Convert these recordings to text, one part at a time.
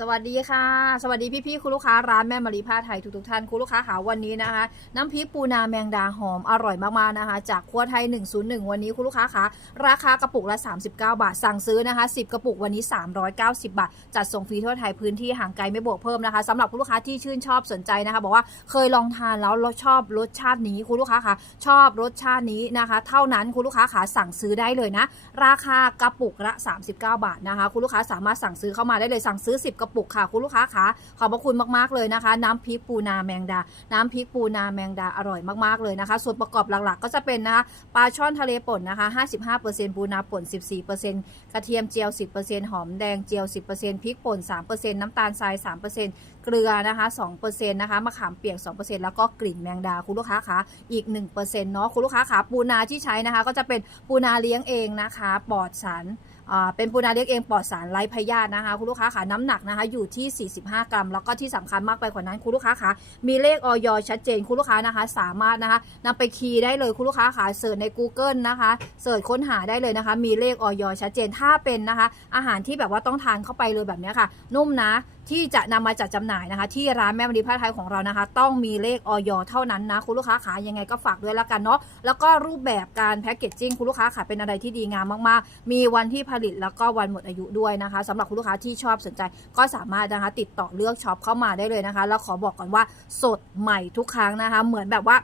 สวัสดีค่ะ สวัสดีพี่ๆคุณลูกค้าร้านแม่มารีผ้าไทยทุกๆท่านคุณลูกค้าค่ะวันนี้นะคะ น้ำพริกปูนาแมงดาหอมอร่อยมากๆนะคะ จากครัวไทย 101 วันนี้คุณลูกค้าคะราคากระปุกละ 39 บาท สั่งซื้อนะคะ 10 กระปุกวันนี้ 390 บาท จัดส่งฟรีทั่วไทยพื้นที่ห่างไกลไม่บวกเพิ่มนะคะสำหรับคุณลูกค้าที่ชื่นชอบสนใจนะคะ บอกว่าเคยลองทานแล้วเราชอบรสชาตินี้คุณลูกค้าคะชอบรสชาตินี้นะคะ เท่านั้นคุณลูกค้าค่ะสั่งซื้อได้เลยนะ ราคากระปุกละ 39 บาทนะคะ คุณลูกค้าสามารถสั่งซื้อเข้ามาได้เลยสั่งซื้อ 10กระปุกค่ะคุณลูกค้าคะขอบพระคุณมากๆเลยนะคะ น้ำพริกปูนาแมงดา น้ำพริกปูนาแมงดาอร่อยมากๆเลยนะคะ ส่วนประกอบหลักๆ ก็จะเป็นนะคะปลาช่อนทะเลป่นนะคะ 55%ปูนาป่น 14%กระเทียมเจียว 10%หอมแดงเจียว 10%พริกป่น 3%น้ำตาลทราย 3% เกลือนะคะ2%นะคะมะขามเปียก 2%แล้วก็กลิ่นแมงดาคุณลูกค้าคะอีก 1%เนาะคุณลูกค้าคะปูนาที่ใช้นะคะ ก็จะเป็นปูนาเลี้ยงเองนะคะปลอดสารเป็นปูนาเลี้ยงเองปลอดสารไร้พยาธินะคะคุณลูกค้าค่ะน้ำหนักนะคะอยู่ที่ 45 กรัม แล้วก็ที่สำคัญมากไปกว่านั้นคุณลูกค้าค่ะมีเลขออยชัดเจนคุณลูกค้านะคะ สามารถนะคะนำไปคีย์ได้เลยคุณลูกค้าค่ะเสิร์ชใน Google นะคะเสิร์ชค้นหาได้เลยนะคะ มีเลขออยชัดเจนถ้าเป็นนะคะ อาหารที่แบบว่าต้องทานเข้าไปเลยแบบนี้ค่ะ นุ่มนะที่จะนำมาจัดจำหน่ายนะคะ ที่ร้านแม่มณีผ้าไทยของเรานะคะ ต้องมีเลขออยเท่านั้นนะ คุณลูกค้าขายังไงก็ฝากด้วยแล้วกันเนาะแล้วก็รูปแบบการแพ็กเกจจิ้งคุณลูกค้าค่ะเป็นอะไรที่ดีงามมากๆ มีวันที่ผลิตแล้วก็วันหมดอายุด้วยนะคะสำหรับคุณลูกค้าที่ชอบสนใจก็สามารถนะคะติดต่อเลือกช็อปเข้ามาได้เลยนะคะ แล้วขอบอกก่อนว่าสดใหม่ทุกครั้งนะคะ เหมือนแบบว่า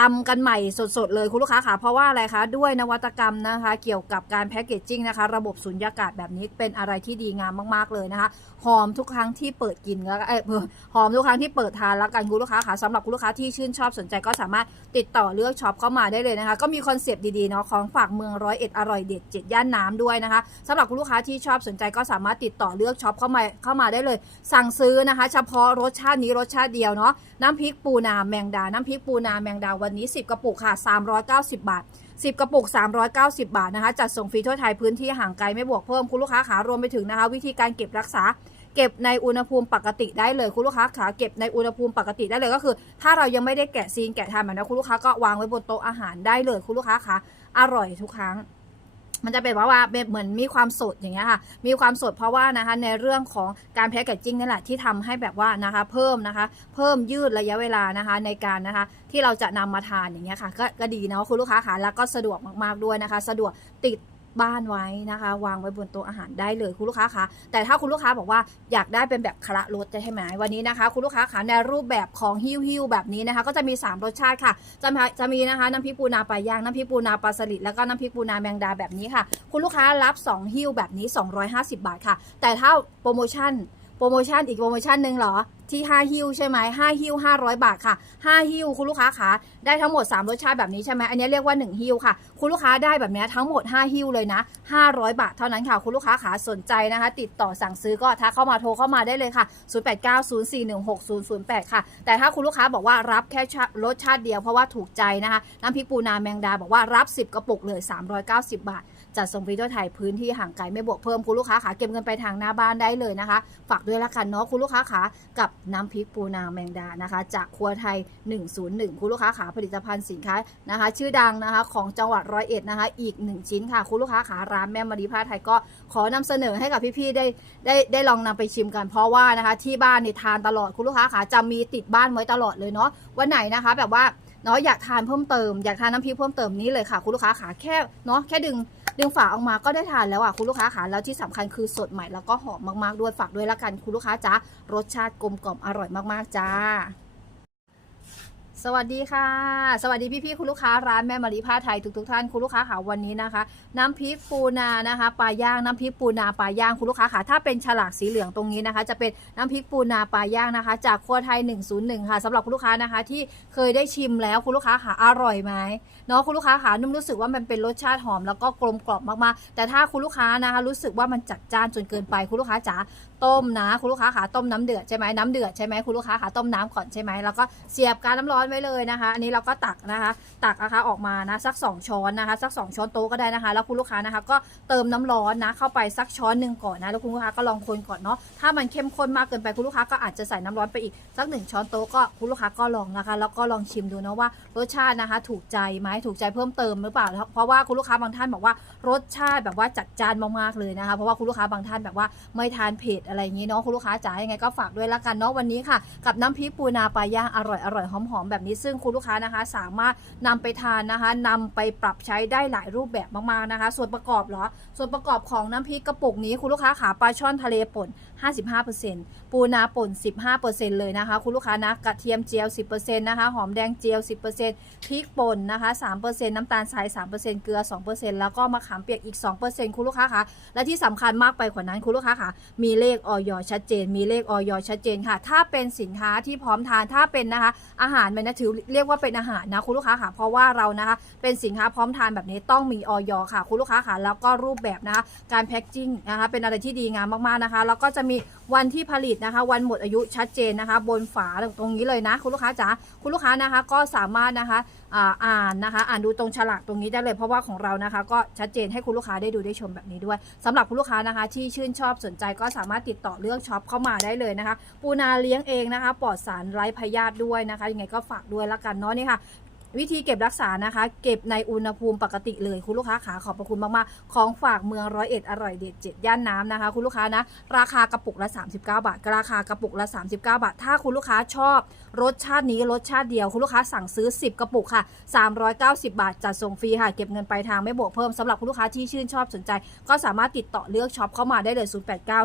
ตำกันใหม่สดๆเลยคุณลูกค้าค่ะเพราะว่าอะไรคะด้วยนวัตกรรมนะคะ เกี่ยวกับการแพ็กเกจจิ้งนะคะ ระบบสุญญากาศแบบนี้เป็นอะไรที่ดีงามมากๆเลยนะคะหอมทุกครั้งที่เปิดกินแล้วเอ้ยเอหอมทุกครั้งที่เปิดทานแล้วกันคุณลูกค้าค่ะสำหรับคุณลูกค้าที่ชื่นชอบสนใจก็สามารถติดต่อเลือกช็อปเข้ามาได้เลยนะคะ ก็มีคอนเซปต์ดีๆเนาะของฝากเมืองร้อยเอ็ดอร่อยเด็ดเจ็ดย่านน้ำด้วยนะคะสำหรับคุณลูกค้าที่ชอบสนใจก็สามารถติดต่อเลือกช็อปเข้ามาเข้ามาได้เลย สั่งซื้อนะคะ เฉพาะรสชาตินี้รสชาติเดียวเนาะน้ำพริกปูนาแมงดา น้ำพริกปูนาแมงดาวันนี้ 10 กระปุกค่ะ 390 บาท 10 กระปุก 390 บาทนะคะจัดส่งฟรีทั่วไทยพื้นที่ห่างไกลไม่บวกเพิ่มคุณลูกค้าขารวมไปถึงนะคะ วิธีการเก็บรักษา เก็บในอุณหภูมิปกติได้เลยคุณลูกค้าขาเก็บในอุณหภูมิปกติได้เลยก็คือ ถ้าเรายังไม่ได้แกะซีนแกะทานแบบนั้นคุณลูกค้าก็วางไว้บนโต๊ะอาหารได้เลยคุณลูกค้าขาอร่อยทุกครั้ง มันจะเป็นว่าว่าเหมือนมีความสดอย่างเงี้ยค่ะ มีความสดเพราะว่านะคะในเรื่องของการแพ็กเกจจิ้งนี่แหละที่ทำให้แบบว่านะคะเพิ่มนะคะ เพิ่มยืดระยะเวลานะคะในการนะคะที่เราจะนำมาทานอย่างเงี้ยค่ะ ก็ก็ดีเนาะคุณลูกค้าค่ะแล้วก็สะดวกมากๆด้วยนะคะ สะดวกติด บ้านไว้นะคะ วางไว้บนโต๊ะอาหารได้เลยคุณลูกค้าคะแต่ถ้าคุณลูกค้าบอกว่าอยากได้เป็นแบบคละรสจะใช่ไหมวันนี้นะคะ คุณลูกค้าคะในรูปแบบของฮิ้วฮิ้วแบบนี้นะคะ ก็จะมี 3 รสชาติค่ะ จะมีจะมีนะคะน้ำพริกปูนาปลาย่างน้ำพริกปูนาปลาสลิดแล้วก็น้ำพริกปูนาแมงดาแบบนี้ค่ะ คุณลูกค้ารับ2ฮิ้วแบบนี้ 250 บาทค่ะ แต่ถ้าโปรโมชั่นโปรโมชั่นอีกโปรโมชั่นหนึ่งเหรอ ที่5ฮิ้วใช่ไหม5ฮิ้ว500 บาทค่ะ5ฮิ้วคุณลูกค้าคะได้ทั้งหมด 3 รสชาติแบบนี้ใช่ไหมอันนี้เรียกว่า 1 ฮิ้วค่ะ คุณลูกค้าได้แบบนี้ทั้งหมด 5 ฮิ้วเลยนะ 500 บาทเท่านั้นค่ะ คุณลูกค้าขาสนใจนะคะ ติดต่อสั่งซื้อก็ทักเข้ามาโทรเข้ามาได้เลยค่ะ 0890416008 ค่ะ แต่ถ้าคุณลูกค้าบอกว่ารับแค่รสชาติเดียวเพราะว่าถูกใจนะคะน้ำพริกปูนาแมงดาบอกว่ารับ 10 กระปุกเลย 390 บาท จัดส่งฟรีทั่วไทยพื้นที่ห่างไกลไม่บวกเพิ่มคุณลูกค้าขาเก็บเงินไปทางหน้าบ้านได้เลยนะคะ ฝากด้วยละกันเนาะคุณลูกค้าขากับน้ำพริกปูนาแมงดานะคะ จากครัวไทย 101 คุณลูกค้าขาผลิตภัณฑ์สินค้านะคะ ชื่อดังนะคะของจังหวัดร้อยเอ็ดนะคะ อีก 1 ชิ้นค่ะ คุณลูกค้าขาร้านแม่มารีผ้าไทยก็ขอนำเสนอให้กับพี่ๆได้ได้ได้ลองนำไปชิมกันเพราะว่านะคะที่บ้านเนี่ยทานตลอดคุณลูกค้าขาจะมีติดบ้านไว้ตลอดเลยเนาะวันไหนนะคะ แบบว่า เนาะอยากทานเพิ่มเติม อยากทานน้ำพริกเพิ่มเติมนี้เลยค่ะ คุณลูกค้าขาแค่เนาะแค่ดึงดึงฝาออกมาก็ได้ทานแล้วอะคุณลูกค้าขาแล้วที่สำคัญคือสดใหม่แล้วก็หอมมากๆด้วยฝากด้วยละกันคุณลูกค้าจ้ารสชาติกลมกล่อมอร่อยมากๆจ้า สวัสดีค่ะ สวัสดีพี่ๆคุณลูกค้าร้านแม่มารีผ้าไทยทุกๆท่านคุณลูกค้าค่ะวันนี้นะคะ น้ำพริกปูนานะคะปลาย่างน้ำพริกปูนาปลาย่างคุณลูกค้าค่ะถ้าเป็นฉลากสีเหลืองตรงนี้นะคะ จะเป็นน้ำพริกปูนาปลาย่างนะคะ จากครัวไทย 101 ค่ะสำหรับคุณลูกค้านะคะ ที่เคยได้ชิมแล้วคุณลูกค้าค่ะอร่อยไหมเนาะคุณลูกค้าค่ะนุ่มรู้สึกว่ามันเป็นรสชาติหอมแล้วก็กลมกล่อมมากๆ แต่ถ้าคุณลูกค้านะคะ รู้สึกว่ามันจัดจ้านจนเกินไปคุณลูกค้าจ๋า ต้มนะ คุณลูกค้าค่ะต้มน้ำเดือดใช่ไหมน้ำเดือดใช่ไหมคุณลูกค้าค่ะต้มน้ำก่อนใช่ไหมแล้วก็เสียบการน้ำร้อนไว้เลยนะคะ อันนี้เราก็ตักนะคะ ตักนะคะออกมานะสัก 2 ช้อนนะคะ สัก 2 ช้อนโต๊ะก็ได้นะคะ แล้วคุณลูกค้านะคะ ก็เติมน้ำร้อนนะ เข้าไปสักช้อนหนึ่งก่อนนะแล้วคุณลูกค้าก็ลองคนก่อนเนาะถ้ามันเข้มข้นมากเกินไปคุณลูกค้าก็อาจจะใส่น้ำร้อนไปอีกสักหนึ่งช้อนโต๊ะก็คุณลูกค้าก็ลองนะคะ แล้วก็ลองชิมดูนะว่ารสชาตินะคะ ถูกใจไหมถูกใจเพิ่มเติมหรือเปล่า เพราะว่าคุณลูกค้าบางท่านบอกว่ารสชาติแบบว่าจัดจานมากๆเลยนะคะ เพราะว่าคุณลูกค้าบางท่านแบบว่าไม่ทานเผ็ดอะไรอย่างนี้เนาะคุณลูกค้าจ๋ายังไงก็ฝากด้วยละกันเนาะวันนี้ค่ะ กับน้ำพริกปูนาปลาย่างอร่อยอร่อยหอมๆแบบนี้ซึ่งคุณลูกค้านะคะ สามารถนำไปทานนะคะนำไปปรับใช้ได้หลายรูปแบบมากๆนะคะ ส่วนประกอบเหรอส่วนประกอบของน้ำพริกกระปุกนี้คุณลูกค้าขาปลาช่อนทะเลป่น 55%ปูนาป่น 15%เลยนะคะ คุณลูกค้านะกระเทียมเจียว 10%นะคะ หอมแดงเจียว 10%พริกป่นนะคะ 3%น้ำตาลทราย 3%เกลือ 2%แล้วก็มะขามเปียกอีก 2%คุณลูกค้าคะและที่สำคัญมากไปกว่านั้นคุณลูกค้าคะมีเลขออยชัดเจน มีเลขออยชัดเจนค่ะ ถ้าเป็นสินค้าที่พร้อมทานถ้าเป็นนะคะ อาหารมันนะถือเรียกว่าเป็นอาหารนะคุณลูกค้าค่ะเพราะว่าเรานะคะ เป็นสินค้าพร้อมทานแบบนี้ต้องมีออยค่ะ คุณลูกค้าค่ะแล้วก็รูปแบบนะคะการแพ็กจิ้งนะคะเป็นอะไรที่ดีงามมากๆนะคะแล้วก็จะมีวันที่ผลิตนะคะ วันหมดอายุชัดเจนนะคะ บนฝาตรงนี้เลยนะ คุณลูกค้าจ๋าคุณลูกค้านะคะก็สามารถนะคะอ่านนะคะ อ่านดูตรงฉลากตรงนี้ได้เลย เพราะว่าของเรานะคะ ก็ชัดเจนให้คุณลูกค้าได้ดูได้ชมแบบนี้ด้วยสำหรับคุณลูกค้านะคะ ที่ชื่นชอบสนใจก็สามารถติดต่อเลือกช็อปเข้ามาได้เลยนะคะ ปูนาเลี้ยงเองนะคะปลอดสารไร้พยาธิด้วยนะคะยังไงก็ฝากด้วยละกันเนาะนี่ค่ะ วิธีเก็บรักษานะคะ เก็บในอุณหภูมิปกติเลยคุณลูกค้าขาขอบพระคุณมากๆ ของฝากเมืองร้อยเอ็ดอร่อยเด็ดเจ็ดย่านน้ำนะคะ คุณลูกค้านะ ราคากระปุกละ 39 บาท ราคากระปุกละ 39 บาท ถ้าคุณลูกค้าชอบรสชาตินี้รสชาติเดียว คุณลูกค้าสั่งซื้อ 10 กระปุกค่ะ 390 บาทจัดส่งฟรีค่ะ เก็บเงินปลายทางไม่บวกเพิ่มสำหรับคุณลูกค้าที่ชื่นชอบสนใจ ก็สามารถติดต่อเลือกช็อปเข้ามาได้เลย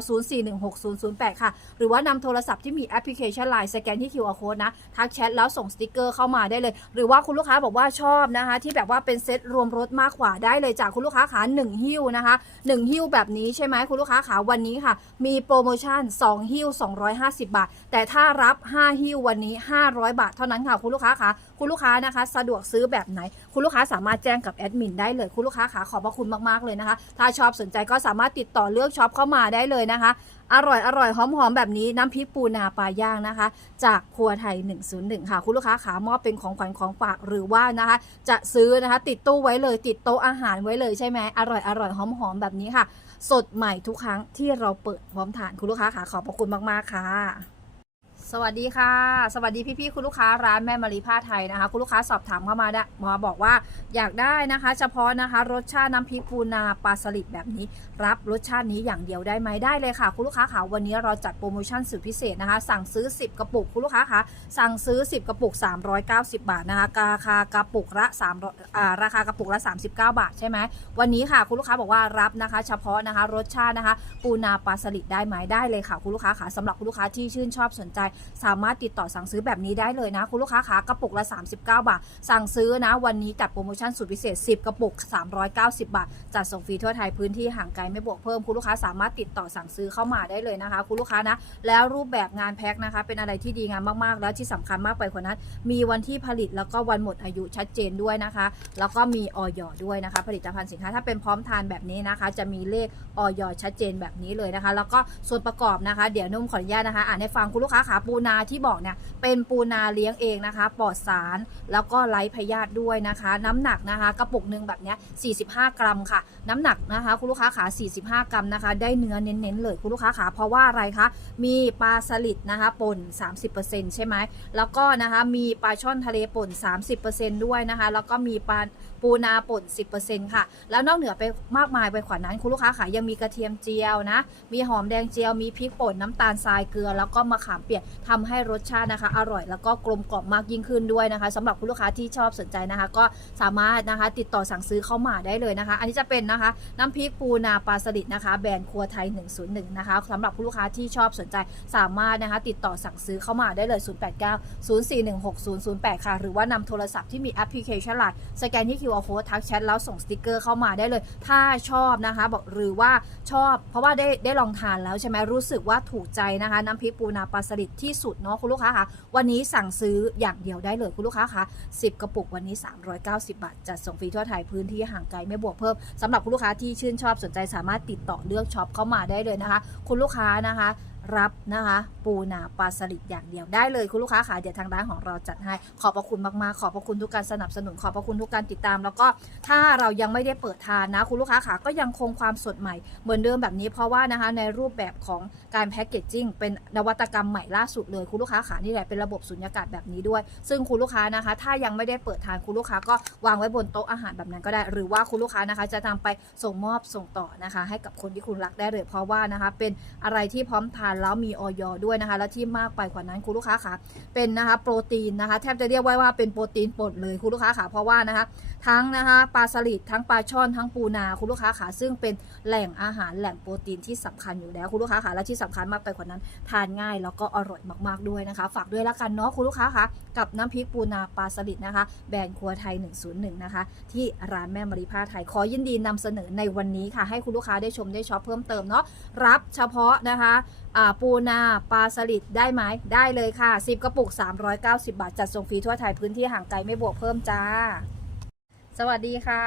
0890416008 ค่ะ หรือว่านำโทรศัพท์ที่มีแอปพลิเคชัน Line สแกนที่ QR code นะทักแชทแล้วส่งสติกเกอร์เข้ามาได้เลย หรือว่าคุณลูกค้าบอกว่าชอบนะคะ ที่แบบว่าเป็นเซตรวมรถมากกว่าได้เลยจากคุณลูกค้าขา1หิ้วนะคะ1หิ้วแบบนี้ใช่ไหมคุณลูกค้าขาวันนี้ค่ะ มีโปรโมชั่น 2 หิ้ว 250 บาท แต่ถ้ารับ 5 หิ้ววันนี้ 500 บาท เท่านั้นค่ะคุณลูกค้าขาคุณลูกค้านะคะ สะดวกซื้อแบบไหน คุณลูกค้าสามารถแจ้งกับแอดมินได้เลยคุณลูกค้าขาขอบพระคุณมากๆเลยนะคะ ถ้าชอบสนใจก็สามารถติดต่อเลือกช็อปเข้ามาได้เลยนะคะ อร่อยอร่อยหอมหอมแบบนี้น้ำพริกปูนาปลาย่างนะคะ จากครัวไทย 101 ค่ะ คุณลูกค้าขามอบเป็นของขวัญของฝากหรือว่านะคะ จะซื้อนะคะติดตู้ไว้เลย ติดโต๊ะอาหารไว้เลยใช่ไหมอร่อยอร่อยหอมหอมแบบนี้ค่ะ สดใหม่ทุกครั้งที่เราเปิดพร้อมทานคุณลูกค้าขาขอบพระคุณมากๆค่ะ สวัสดีค่ะ สวัสดีพี่ๆคุณลูกค้าร้านแม่มารีผ้าไทยนะคะ คุณลูกค้าสอบถามเข้ามาได้มาบอกว่าอยากได้นะคะ เฉพาะนะคะ รสชาติน้ำพริกปูนาปลาสลิดแบบนี้ รับรสชาตินี้อย่างเดียวได้ไหมได้เลยค่ะ คุณลูกค้าค่ะวันนี้เราจัดโปรโมชั่นสุดพิเศษนะคะ สั่งซื้อ 10 กระปุกคุณลูกค้าค่ะสั่งซื้อ 10 กระปุก 390 บาทนะคะราคากระปุกละ3อ่าราคากระปุกละ 39 บาทใช่ไหมวันนี้ค่ะคุณลูกค้าบอกว่ารับนะคะ เฉพาะนะคะรสชาตินะคะ ปูนาปลาสลิดได้ไหมได้เลยค่ะ คุณลูกค้าค่ะสำหรับคุณลูกค้าที่ชื่นชอบสนใจสามารถติดต่อสั่งซื้อแบบนี้ได้เลยนะ คุณลูกค้าคะกระปุกละ 39 บาท สั่งซื้อนะ วันนี้จัดโปรโมชั่นสุดพิเศษ 10 กระปุก 390 บาท จัดส่งฟรีทั่วไทยพื้นที่ห่างไกลไม่บวกเพิ่มคุณลูกค้าสามารถติดต่อสั่งซื้อเข้ามาได้เลยนะคะ คุณลูกค้านะ แล้วรูปแบบงานแพ็คนะคะ เป็นอะไรที่ดีงามมากๆ แล้วที่สำคัญมากไปกว่านั้น มีวันที่ผลิตแล้วก็วันหมดอายุชัดเจนด้วยนะคะ แล้วก็มีออยด้วยนะคะ ผลิตภัณฑ์สินค้าถ้าเป็นพร้อมทานแบบนี้นะคะ จะมีเลขออยชัดเจนแบบนี้เลยนะคะ แล้วก็ส่วนประกอบนะคะ เดี๋ยวนุ่มขออนุญาตนะคะ อ่านให้ฟังคุณลูกค้าขาปูนาที่บอกเนี่ยเป็นปูนาเลี้ยงเองนะคะปลอดสารแล้วก็ไร้พยาธิด้วยนะคะ น้ำหนักนะคะ กระปุกหนึ่งแบบเนี้ย45 กรัมค่ะ น้ำหนักนะคะ คุณลูกค้าขา 45 กรัมนะคะ ได้เนื้อเน้นๆเลยคุณลูกค้าขาเพราะว่าอะไรคะมีปลาสลิดนะคะป่น 30%ใช่ไหมแล้วก็นะคะมีปลาช่อนทะเลป่น 30%ด้วยนะคะ แล้วก็มีปลาปูนาป่น 10%ค่ะ แล้วนอกเหนือไปมากมายไปกว่านั้น คุณลูกค้าขายังมีกระเทียมเจียวนะ มีหอมแดงเจียว มีพริกป่นน้ำตาลทรายเกลือ แล้วก็มะขามเปียกทำให้รสชาตินะคะ อร่อยแล้วก็กลมกล่อมมากยิ่งขึ้นด้วยนะคะสำหรับคุณลูกค้าที่ชอบสนใจนะคะ ก็สามารถนะคะติดต่อสั่งซื้อเข้ามาได้เลยนะคะ อันนี้จะเป็นนะคะ น้ำพริกปูนาปลาสลิดนะคะ แบรนด์ครัวไทย 101 นะคะสำหรับคุณลูกค้าที่ชอบสนใจสามารถนะคะ ติดต่อสั่งซื้อเข้ามาได้เลย 089 0416 008 ค่ะ หรือว่านำโทรศัพท์ที่มีแอปพลิเคชันไลน์สแกนที่ QR code ทักแชทแล้วส่งสติกเกอร์เข้ามาได้เลย ถ้าชอบนะคะบอกหรือว่าชอบ เพราะว่าได้ได้ลองทานแล้วใช่ไหมรู้สึกว่าถูกใจนะคะ น้ำพริกปูนาปลาสลิดที่สุดเนาะคุณลูกค้าคะวันนี้สั่งซื้ออย่างเดียวได้เลยคุณลูกค้าคะ10 กระปุกวันนี้ 390 บาทจัดส่งฟรีทั่วไทยพื้นที่ห่างไกลไม่บวกเพิ่มสำหรับคุณลูกค้าที่ชื่นชอบสนใจสามารถติดต่อเลือกช็อปเข้ามาได้เลยนะคะ คุณลูกค้านะคะ รับนะคะ ปูนาปลาสลิดอย่างเดียวได้เลยคุณลูกค้าค่ะเดี๋ยวทางร้านของเราจัดให้ ขอบพระคุณมากๆ ขอบพระคุณทุกการสนับสนุนขอบพระคุณทุกการติดตาม แล้วก็ถ้าเรายังไม่ได้เปิดทานนะ คุณลูกค้าค่ะก็ยังคงความสดใหม่เหมือนเดิมแบบนี้เพราะว่านะคะในรูปแบบของการแพ็กเกจจิ้งเป็นนวัตกรรมใหม่ล่าสุดเลยคุณลูกค้าค่ะนี่แหละเป็นระบบสุญญากาศแบบนี้ด้วย ซึ่งคุณลูกค้านะคะ ถ้ายังไม่ได้เปิดทานคุณลูกค้าก็วางไว้บนโต๊ะอาหารแบบนั้นก็ได้ หรือว่าคุณลูกค้านะคะ จะนำไปส่งมอบส่งต่อนะคะ ให้กับคนที่คุณรักได้เลยเพราะว่านะคะ เป็นอะไรที่พร้อมทานแล้วมีออยด้วยนะคะ แล้วที่มากไปกว่านั้นคุณลูกค้าค่ะเป็นนะคะโปรตีนนะคะแทบจะเรียกว่าว่าเป็นโปรตีนปดเลยคุณลูกค้าค่ะเพราะว่านะคะทั้งนะคะปลาสลิดทั้งปลาช่อนทั้งปูนาคุณลูกค้าค่ะซึ่งเป็นแหล่งอาหารแหล่งโปรตีนที่สำคัญอยู่แล้วคุณลูกค้าค่ะและที่สำคัญมากไปกว่านั้น ทานง่ายแล้วก็อร่อยมากๆด้วยนะคะ ฝากด้วยละกันเนาะคุณลูกค้าค่ะกับน้ำพริกปูนาปลาสลิดนะคะ แบรนด์ครัวไทย 101 นะคะ ที่ร้านแม่มาริพาไทยขอยินดีนำเสนอในวันนี้ค่ะ ให้คุณลูกค้าได้ชมได้ช็อปเพิ่มเติมเนาะรับเฉพาะนะคะ ปูนาปลาสลิดได้ไหมได้เลยค่ะ 10 กระปุก 390 บาท จัดส่งฟรีทั่วไทยพื้นที่ห่างไกลไม่บวกเพิ่มจ้า สวัสดีค่ะ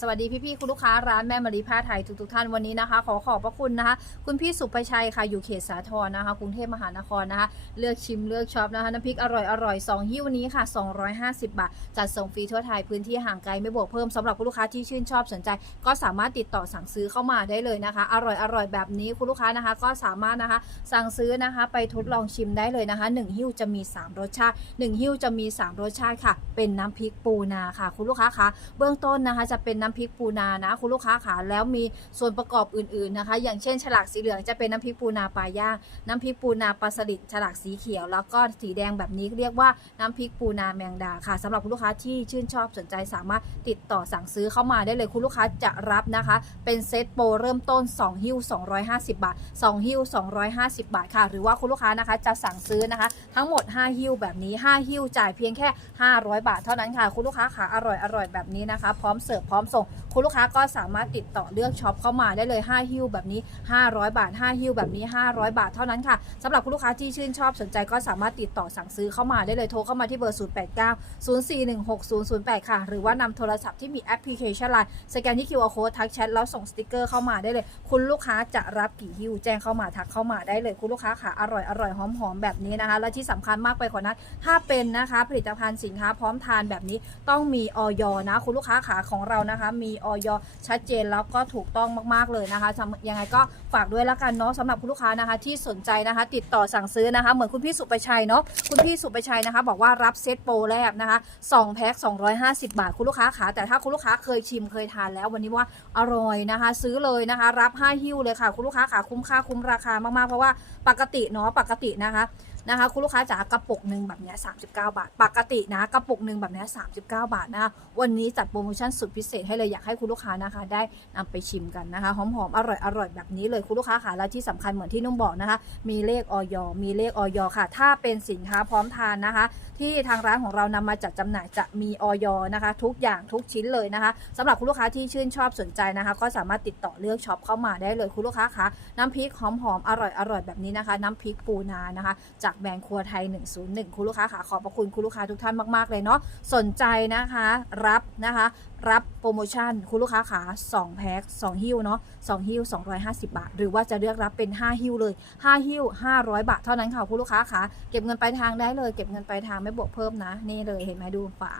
สวัสดีพี่ๆคุณลูกค้าร้านแม่มารีผ้าไทยทุกๆท่านวันนี้นะคะ ขอขอบพระคุณนะคะ คุณพี่สุประชัยค่ะอยู่เขตสาทรนะคะกรุงเทพมหานครนะคะ เลือกชิมเลือกช็อปนะคะน้ำพริกอร่อยอร่อยสองหิ้วนี้ค่ะ 250 บาท จัดส่งฟรีทั่วไทยพื้นที่ห่างไกลไม่บวกเพิ่มสำหรับคุณลูกค้าที่ชื่นชอบสนใจ ก็สามารถติดต่อสั่งซื้อเข้ามาได้เลยนะคะ อร่อยอร่อยแบบนี้คุณลูกค้านะคะ ก็สามารถนะคะ สั่งซื้อนะคะ ไปทดลองชิมได้เลยนะคะหนึ่งหิ้วจะมี 3 รสชาติหนึ่งหิ้วจะมี 3 รสชาติค่ะ เป็นน้ำพริกปูนาค่ะ คุณลูกค้าคะเบื้องต้นนะคะจะเป็นน้ำพริกปูนานะคุณลูกค้าค่ะแล้วมีส่วนประกอบอื่นๆนะคะ อย่างเช่น ฉลากสีเหลืองจะเป็นน้ำพริกปูนาปลาย่างน้ำพริกปูนาปลาสลิดฉลากสีเขียว แล้วก็สีแดงแบบนี้เรียกว่าน้ำพริกปูนาแมงดาค่ะสำหรับคุณลูกค้าที่ชื่นชอบสนใจสามารถติดต่อสั่งซื้อเข้ามาได้เลยคุณลูกค้าจะรับนะคะ เป็นเซตโปรเริ่มต้น 2 หิ้ว 250 บาท 2 หิ้ว 250 บาทค่ะ หรือว่าคุณลูกค้านะคะจะสั่งซื้อนะคะ ทั้งหมด 5 หิ้วแบบนี้ 5 หิ้วจ่ายเพียงแค่ 500 บาทเท่านั้นค่ะ คุณลูกค้าค่ะอร่อยอร่อยแบบนี้นะคะ พร้อมเสิร์ฟพร้อมส่ง คุณลูกค้าก็สามารถติดต่อเลือกช็อปเข้ามาได้เลย 5 หิ้วแบบนี้ 500 บาท 5 หิ้วแบบนี้ 500 บาทเท่านั้นค่ะสำหรับคุณลูกค้าที่ชื่นชอบสนใจก็สามารถติดต่อสั่งซื้อเข้ามาได้เลยโทรเข้ามาที่เบอร์ 089 0416 008 ค่ะ หรือว่านำโทรศัพท์ที่มีแอปพลิเคชันไลน์สแกนที่ QR code ทักแชทแล้วส่งสติกเกอร์เข้ามาได้เลย คุณลูกค้าจะรับกี่หิ้วแจ้งเข้ามาทักเข้ามาได้เลยคุณลูกค้าค่ะอร่อยอร่อยหอมหอมแบบนี้นะคะ และที่สำคัญมากไปกว่านั้นถ้าเป็นนะคะผลิตภัณฑ์สินค้าพร้อมทานแบบนี้ต้องมีออยนะคุณลูกค้าขาของเรานะคะ มีออยชัดเจนแล้วก็ถูกต้องมากๆเลยนะคะยังไงก็ฝากด้วยละกันเนาะสำหรับคุณลูกค้านะคะ ที่สนใจนะคะ ติดต่อสั่งซื้อนะคะ เหมือนคุณพี่สุประชัยเนาะคุณพี่สุประชัยนะคะ บอกว่ารับเซตโปรแรกนะคะ2แพ็ค250 บาทคุณลูกค้าขาแต่ถ้าคุณลูกค้าเคยชิมเคยทานแล้ววันนี้ว่าอร่อยนะคะ ซื้อเลยนะคะ รับ5หิ้วเลยค่ะ คุณลูกค้าขาคุ้มค่าคุ้มราคามากๆเพราะว่าปกติเนาะปกตินะคะนะคะคุณลูกค้าจ๋ากระปุกหนึ่งแบบนี้39 บาท ปกตินะกระปุกหนึ่งแบบนี้39 บาทนะคะวันนี้จัดโปรโมชั่นสุดพิเศษให้เลยอยากให้คุณลูกค้านะคะ ได้นำไปชิมกันนะคะหอมๆอร่อยอร่อยแบบนี้เลยคุณลูกค้าค่ะและที่สำคัญเหมือนที่นุ่มบอกนะคะ มีเลขออยมีเลขออยค่ะ ถ้าเป็นสินค้าพร้อมทานนะคะ ที่ทางร้านของเรานำมาจัดจำหน่ายจะมีออยนะคะ ทุกอย่างทุกชิ้นเลยนะคะสำหรับคุณลูกค้าที่ชื่นชอบสนใจนะคะ ก็สามารถติดต่อเลือกช็อปเข้ามาได้เลยคุณลูกค้าคะน้ำพริกหอมๆอร่อยอร่อยแบบนี้นะคะ น้ำพริกปูนานะคะ จากแบรนด์ครัวไทย 101 คุณลูกค้าค่ะขอบพระคุณคุณลูกค้าทุกท่านมากๆเลยเนาะสนใจนะคะ รับนะคะ รับโปรโมชั่น คุณลูกค้าขา2แพ็ค2หิ้วเนาะ2หิ้ว250 บาท หรือว่าจะเลือกรับเป็น 5 หิ้วเลย 5 หิ้ว 500 บาท เท่านั้นค่ะคุณลูกค้าขาเก็บเงินปลายทางได้เลย เก็บเงินปลายทางไม่บวกเพิ่มนะ นี่เลยเห็นไหมดูฝา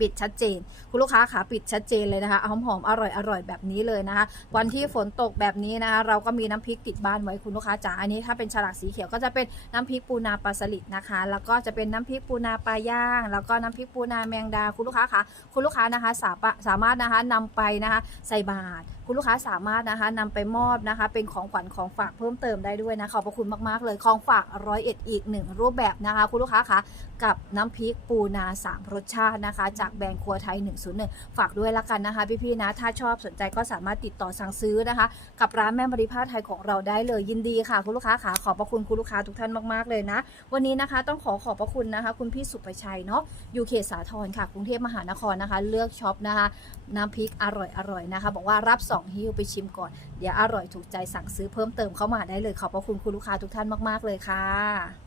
ปิดชัดเจน คุณลูกค้าขาปิดชัดเจนเลยนะคะหอมหอมๆอร่อยอร่อยแบบนี้เลยนะคะ วันที่ฝนตกแบบนี้นะคะเราก็มีน้ำพริกติดบ้านไว้คุณลูกค้าจ๋าอันนี้ถ้าเป็นฉลากสีเขียวก็จะเป็นน้ำพริกปูนาปลาสลิดนะคะ แล้วก็จะเป็นน้ำพริกปูนาปลาย่าง แล้วก็น้ำพริกปูนาแมงดาคุณลูกค้าคะคุณลูกค้านะคะสามารถสามารถนะคะนำไปนะคะใส่บาตรคุณลูกค้าสามารถนะคะนำไปมอบนะคะ เป็นของขวัญของฝากเพิ่มเติมได้ด้วยนะขอบพระคุณมากๆเลยของฝากร้อยเอ็ดอีกหนึ่งรูปแบบนะคะ คุณลูกค้าคะกับน้ำพริกปูนา 3 รสชาตินะคะ จากแบรนด์ครัวไทย 101 ฝากด้วยละกันนะคะ พี่ๆนะ ถ้าชอบสนใจก็สามารถติดต่อสั่งซื้อนะคะ กับร้านแม่บริพาไทยของเราได้เลยยินดีค่ะ คุณลูกค้าขาขอบพระคุณคุณลูกค้าทุกท่านมากๆเลยนะ วันนี้นะคะต้องขอขอบพระคุณนะคะ คุณพี่สุประชัยเนาะอยู่เขตสาทรค่ะกรุงเทพมหานครนะคะ เลือกช็อปนะคะ น้ำพริกอร่อยๆนะคะ บอกว่ารับ2ฮิ้วไปชิมก่อน เดี๋ยวอร่อยถูกใจสั่งซื้อเพิ่มเติมเข้ามาได้เลย ขอบพระคุณคุณลูกค้าทุกท่านมาก ๆ เลยค่ะ